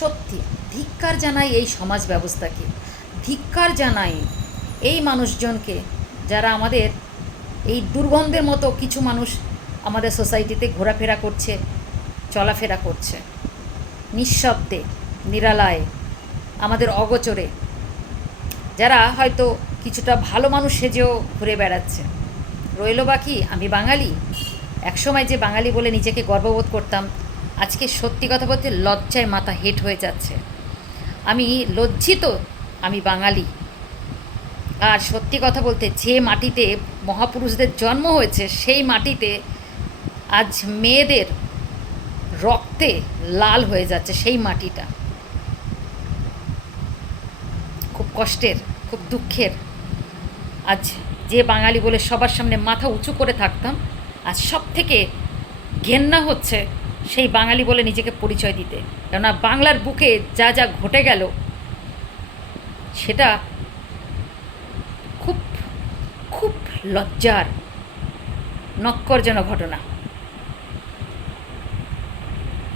সত্যি ধিক্কার জানাই এই সমাজ ব্যবস্থাকে, ধিক্কার জানাই এই মানুষজনকে যারা আমাদের এই দুর্গন্ধের মতো কিছু মানুষ আমাদের সোসাইটিতে ঘোরাফেরা করছে, চলাফেরা করছে নিঃশব্দে, নিরালায়, আমাদের অগোচরে, যারা হয়তো কিছুটা ভালো মানুষ সেজেও ঘুরে বেড়াচ্ছে। রইল বাকি আমি বাঙালি। একসময় যে বাঙালি বলে নিজেকে গর্ববোধ করতাম, আজকে সত্যি কথা বলতে লজ্জায় মাথা হেঁট হয়ে যাচ্ছে। আমি লজ্জিত আমি বাঙালি। আর সত্যি কথা বলতে যে মাটিতে মহাপুরুষদের জন্ম হয়েছে সেই মাটিতে আজ মেয়েদের রক্তে লাল হয়ে যাচ্ছে সেই মাটিটা। খুব কষ্টের, খুব দুঃখের। আজ যে বাঙালি বলে সবার সামনে মাথা উঁচু করে থাকতাম, আজ সব থেকে ঘেন্না হচ্ছে সেই বাঙালি বলে নিজেকে পরিচয় দিতে। কেননা বাংলার বুকে যা যা ঘটে গেল সেটা খুব খুব লজ্জার, নক্করজনক ঘটনা।